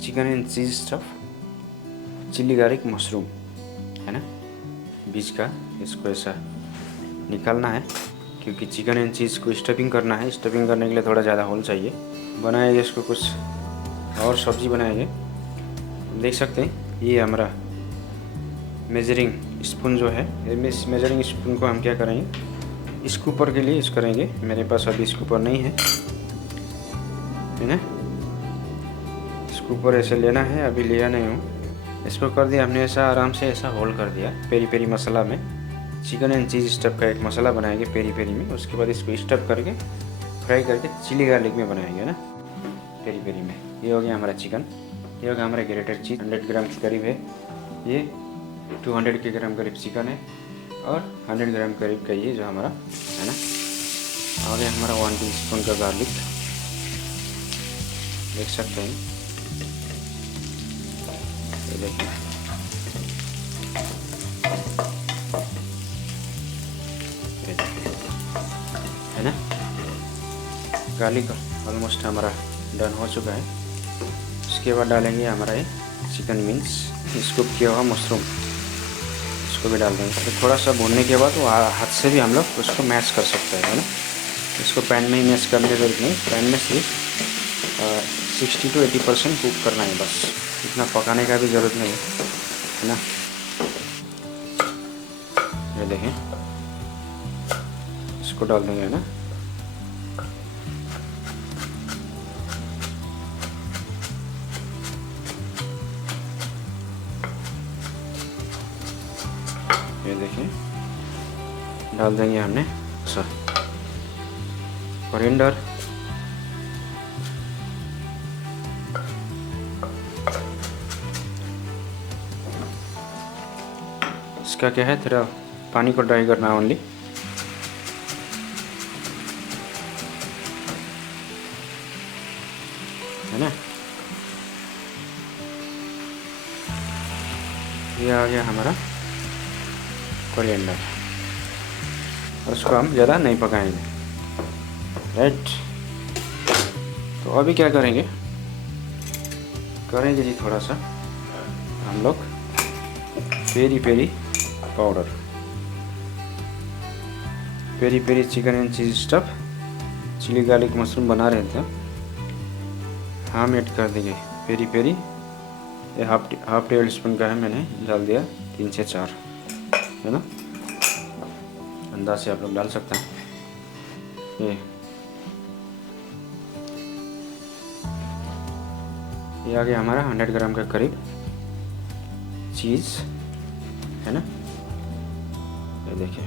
Chicken and cheese stuff chilli garlic mushroom, है ना। बीच का इसको ऐसा निकालना है क्योंकि चिकन एंड चीज़ को स्टफिंग करना है। स्टफिंग करने के लिए थोड़ा ज़्यादा होल चाहिए। बनाएंगे इसको कुछ और सब्जी बनाएंगे। देख सकते हैं ये हमारा मेजरिंग स्पून जो है, इस मेजरिंग स्पून को हम क्या करेंगे, स्कूपर के लिए यूज़ करेंगे। मेरे पास अभी स्कूपर नहीं है ना। स्कूपर ऐसे लेना है, अभी लिया नहीं हूँ। इसको कर दिया हमने ऐसा, आराम से ऐसा होल कर दिया। पेरी पेरी मसाला में चिकन एंड चीज़ स्टफ का एक मसाला बनाएंगे पेरी पेरी में। उसके बाद इसको स्टफ करके फ्राई करके चिली गार्लिक में बनाएंगे ना, पेरी पेरी में। ये हो गया हमारा चिकन। ये हो गया हमारा ग्रेटेड चीज़ 100 ग्राम के करीब है। ये 200 के ग्राम करीब चिकन है और 100 ग्राम करीब का ये जो हमारा है ना। आ गया हमारा 1 टीस्पून का गार्लिक, देख सकते हैं। ये देखिए, है ना। गार्लिक ऑलमोस्ट हमारा डन हो चुका है। उसके बाद डालेंगे हमारा ये चिकन मीन्स स्कूप किया हुआ मशरूम, इसको भी डाल देंगे। तो थोड़ा सा भूनने के बाद वो हाथ से भी हम लोग उसको मैश कर सकते हैं, है ना। इसको पैन में ही मैश करने की जरूरत नहीं, पैन में सिर्फ 60 to 80% कुक करना है बस। इतना पकाने का भी ज़रूरत नहीं है ना। ये देखें, इसको डाल देंगे, है ना। ये देखिए, डाल देंगे हमने कोरिएंडर, इसका क्या है, थोड़ा पानी को ड्राई करना है ओनली, है ना। ये आ गया हमारा कोरिएंडर और उसको हम ज़्यादा नहीं पकाएंगे, राइट। तो अभी क्या करेंगे जी, थोड़ा सा हम लोग peri peri powder, peri peri chicken and cheese stuff chilli garlic mushroom बना रहे थे, हम ऐड कर देंगे पेरी पेरी। ये हाफ टेबल स्पून का है, मैंने डाल दिया 3 से 4, है ना। अंदाज से आप लोग डाल सकते हैं। ये आ गया हमारा 100 ग्राम का करीब चीज़, है ना। ये देखिए,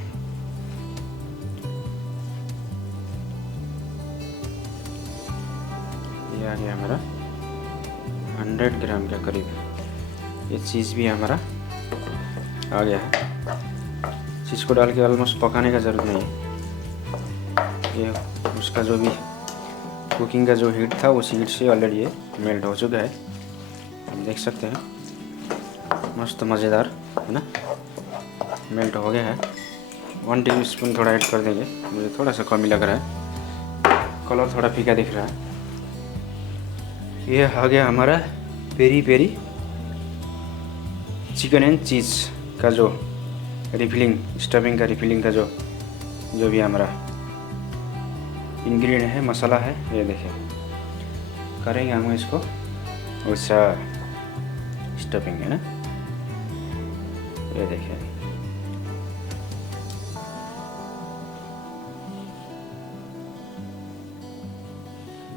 ये आ गया हमारा 100 ग्राम के करीब। ये चीज़ भी हमारा आ गया है। चीज़ को डाल के ऑलमोस्ट पकाने का ज़रूरत नहीं है। ये उसका जो भी कुकिंग का जो हीट था उस हीट से ऑलरेडी ये मेल्ट हो चुका है, हम देख सकते हैं। मस्त मज़ेदार, है ना, मेल्ट हो गया है। 1 टीस्पून थोड़ा ऐड कर देंगे, मुझे थोड़ा सा कमी लग रहा है, कलर थोड़ा फीका दिख रहा है। ये आ गया हमारा peri peri chicken and cheese का जो रिफिलिंग, स्टफिंग का रिफिलिंग का जो भी हमारा इंग्रेडिएंट है, मसाला है। ये देखिए, करेंगे हम इसको वैसा स्टफिंग, है ना। ये देखिए,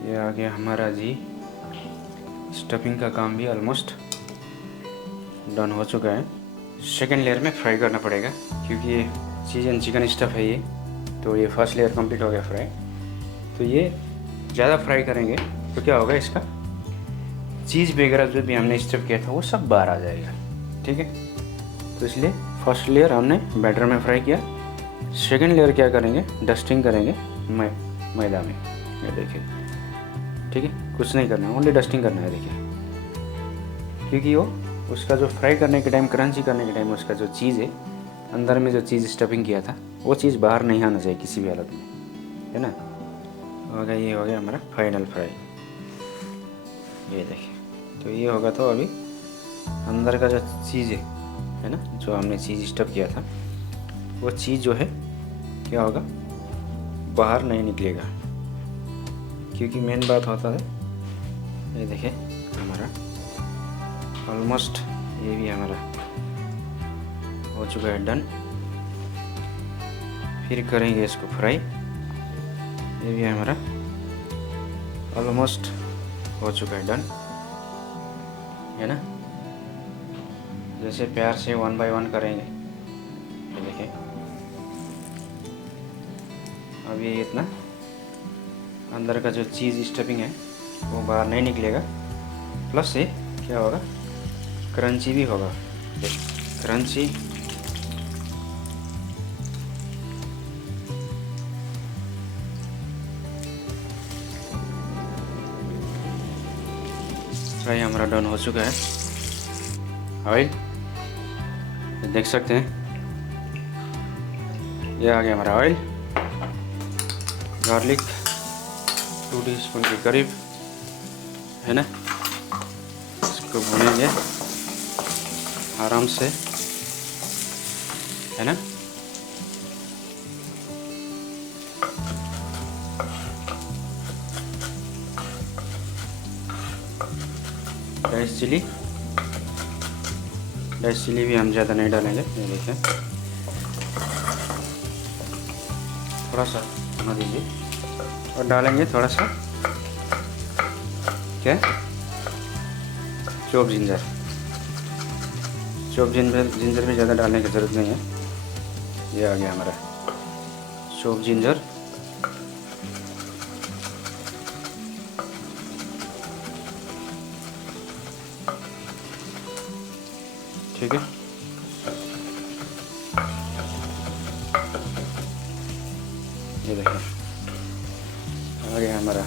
ये आ गया हमारा जी। स्टफिंग का काम भी ऑलमोस्ट डन हो चुका है। सेकेंड लेयर में फ्राई करना पड़ेगा क्योंकि ये चीज़ एंड चिकन स्टफ है ये, तो ये फर्स्ट लेयर कंप्लीट हो गया फ्राई। तो ये ज़्यादा फ्राई करेंगे तो क्या होगा, इसका चीज़ वगैरह जो भी हमने स्टफ किया था वो सब बाहर आ जाएगा, ठीक है। तो इसलिए फर्स्ट लेयर हमने बैटर में फ्राई किया। सेकेंड लेयर क्या करेंगे, डस्टिंग करेंगे मैदा में। ये देखिए, ठीक है, कुछ नहीं करना है, ओनली डस्टिंग करना है। देखिए, क्योंकि वो उसका जो फ्राई करने के टाइम, क्रंची करने के टाइम, उसका जो चीज़ है अंदर में, जो चीज़ स्टफिंग किया था वो चीज़ बाहर नहीं आना चाहिए किसी भी हालत में, है ना। हो गया, ये हो गया हमारा फाइनल फ्राई। ये देखिए, तो ये होगा तो अभी अंदर का जो चीज़ है ना, जो हमने चीज़ स्टफ किया था, वो चीज़ जो है क्या होगा, बाहर नहीं निकलेगा। क्योंकि मेन बात होता है, ये देखिए हमारा ऑलमोस्ट ये भी हमारा हो चुका है डन। फिर करेंगे इसको फ्राई। ये भी हमारा ऑलमोस्ट हो चुका है डन, है ना। जैसे प्यार से 1 बाय 1 करेंगे। ये देखिए अब ये इतना अंदर का जो चीज़ स्टफिंग है वो बाहर नहीं निकलेगा, प्लस ये क्या होगा, क्रंची भी होगा। क्रंची फ्राई हमारा डन हो चुका है। ऑयल देख सकते हैं, ये आ गया हमारा ऑयल। गार्लिक 2 टीस्पून के करीब, है ना। इसको भूनेंगे आराम से, है ना। डाइस चिली भी हम ज़्यादा नहीं डालेंगे। ये देखिए थोड़ा सा बना दीजिए, और डालेंगे थोड़ा सा क्या, चॉप जिंजर भी ज़्यादा डालने की ज़रूरत नहीं है। ये आ गया हमारा चॉप जिंजर। ठीक है, ये देखिए आ गया हमारा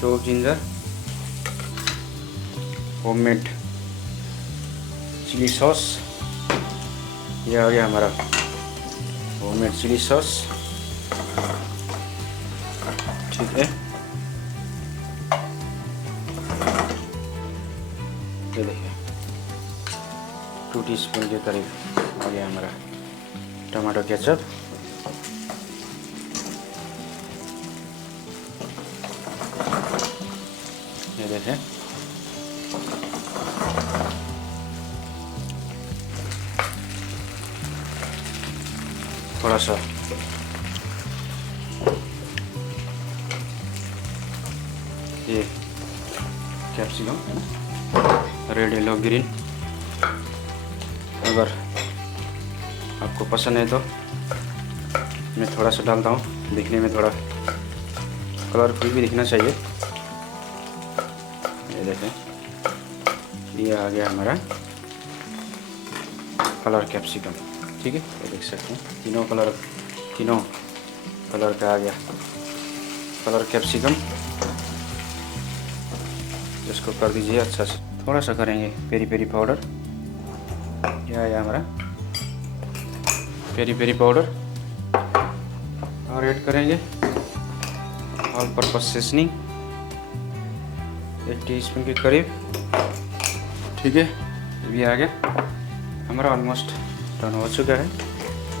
chop ginger, homemade chilli sauce. ये आ गया हमारा होममेड चिली सॉस। ठीक है, ये देखिए 2 टीस्पून के करीब आ गया हमारा टमाटो केचप। ये देखें थोड़ा सा ये कैप्सिकम, है ना, रेड येलो ग्रीन। अगर आपको पसंद है तो मैं थोड़ा सा डालता हूँ, दिखने में थोड़ा कलरफुल भी दिखना चाहिए। ये देखें, ये आ गया हमारा कलर कैप्सिकम। ठीक है, ये देख सकते हैं तीनों कलर का आ गया कलर कैप्सिकम। इसको कर दीजिए अच्छा से। थोड़ा सा करेंगे पेरी पेरी पाउडर। यह आया हमारा पेरी पेरी पाउडर, और ऐड करेंगे ऑल पर्पस सीजनिंग 1 टीस्पून के करीब। ठीक है, ये भी आ गया हमारा, ऑलमोस्ट डन हो चुका है।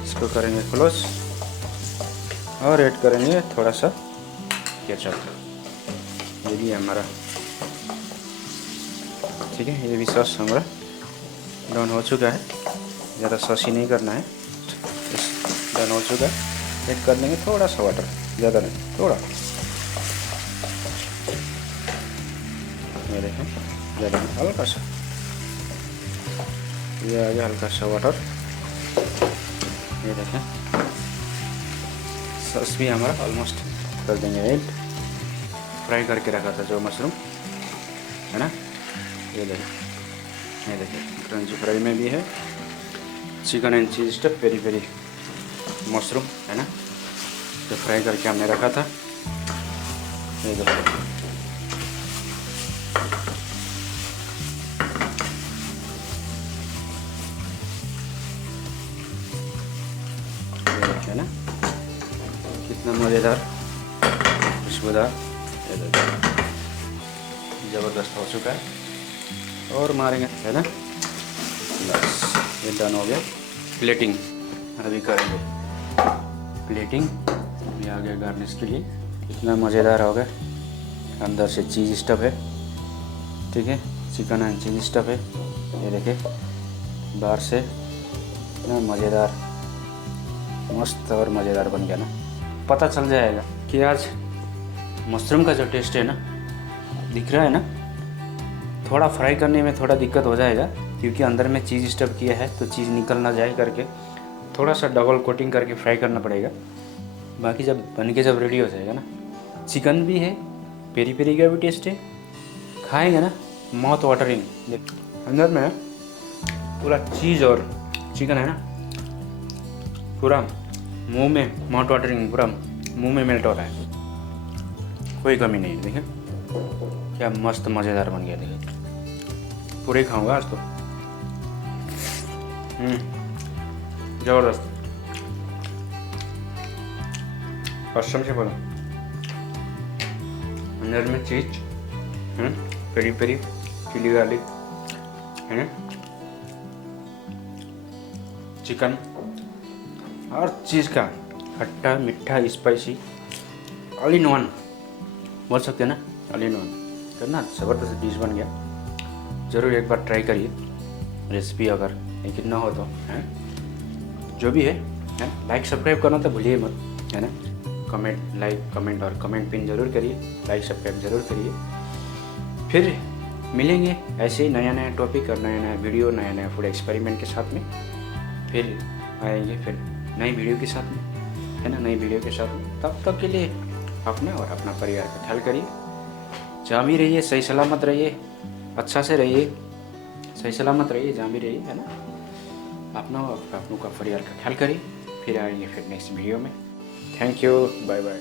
इसको करेंगे क्लोज और ऐड करेंगे थोड़ा सा केचप। ये भी हमारा ठीक है, ये भी सॉस हमारा डन हो चुका है। ज़्यादा सॉसी नहीं करना है, डन हो चुका है। ऐड कर लेंगे थोड़ा सा वाटर, ज़्यादा नहीं, थोड़ा। ये देखें ज़्यादा नहीं, हल्का सा। ये आ गया हल्का सा वाटर। ये देखें सॉस भी हमारा ऑलमोस्ट कर देंगे ऐड। फ्राई करके रखा था जो मशरूम, है ना, ये देखिए क्रंची फ्राई में भी है। चिकन एंड चीज स्टफ पेरी पेरी मशरूम, है ना, जो फ्राई करके हमने रखा था। ये देखिए है ना, कितना मज़ेदार खुशबूदार। ज़बरदस्त हो चुका है और मारेंगे, है ना। बस ये डन हो गया। प्लेटिंग अभी करेंगे, प्लेटिंग ये आ गया गार्निश के लिए। इतना मज़ेदार हो गया, अंदर से चीज़ स्टफ है, ठीक है, चिकन एंड चीज़ स्टफ है। ये देखिए बाहर से इतना मज़ेदार, मस्त और मज़ेदार बन गया ना। पता चल जाएगा कि आज मशरूम का जो टेस्ट है ना, दिख रहा है ना। थोड़ा फ्राई करने में थोड़ा दिक्कत हो जाएगा क्योंकि अंदर में चीज़ स्टफ किया है, तो चीज़ निकल ना जाए करके थोड़ा सा डबल कोटिंग करके फ्राई करना पड़ेगा। बाकी जब बन के जब रेडी हो जाएगा ना, चिकन भी है, पेरी पेरी का भी टेस्ट है, खाएंगे ना माउथ वाटरिंग। देख अंदर में पूरा चीज़ और चिकन है ना, पूरा मुंह में माउथ वाटरिंग, पूरा मुंह में मेल्ट हो रहा है, कोई कमी नहीं है। देखिए क्या मस्त मज़ेदार बन गया। देखिए पूरे खाऊंगा आज तो, ज़बरदस्त, कसम से बोलो। अंदर में चीज, पेरी पेरी, चिली गार्लिक, है चिकन और चीज़ का खट्टा मीठा स्पाइसी, ऑल इन वन बोल सकते हैं ना, ऑल इन वन करना। ज़बरदस्त डिश बन गया। ज़रूर एक बार ट्राई करिए रेसिपी, अगर यकीन ना हो तो, है जो भी है लाइक सब्सक्राइब करना तो भूलिए मत, है ना। कमेंट, लाइक, कमेंट और कमेंट पिन ज़रूर करिए, लाइक सब्सक्राइब ज़रूर करिए। फिर मिलेंगे ऐसे ही नया नया टॉपिक और नया नया वीडियो, नया नया फूड एक्सपेरिमेंट के साथ में। फिर आएंगे फिर नई वीडियो के साथ में, है ना, नई वीडियो के साथ में। तब तक के लिए अपना और अपना परिवार का ख्याल करिए, जहाँ भी रहिए सही सलामत रहिए, अच्छा से रहिए, सही सलामत रहिए जहाँ भी रहिए, है ना। अपना और अपनों का परिवार का ख्याल करिए। फिर आएंगे फिर नेक्स्ट वीडियो में। Thank you, bye bye.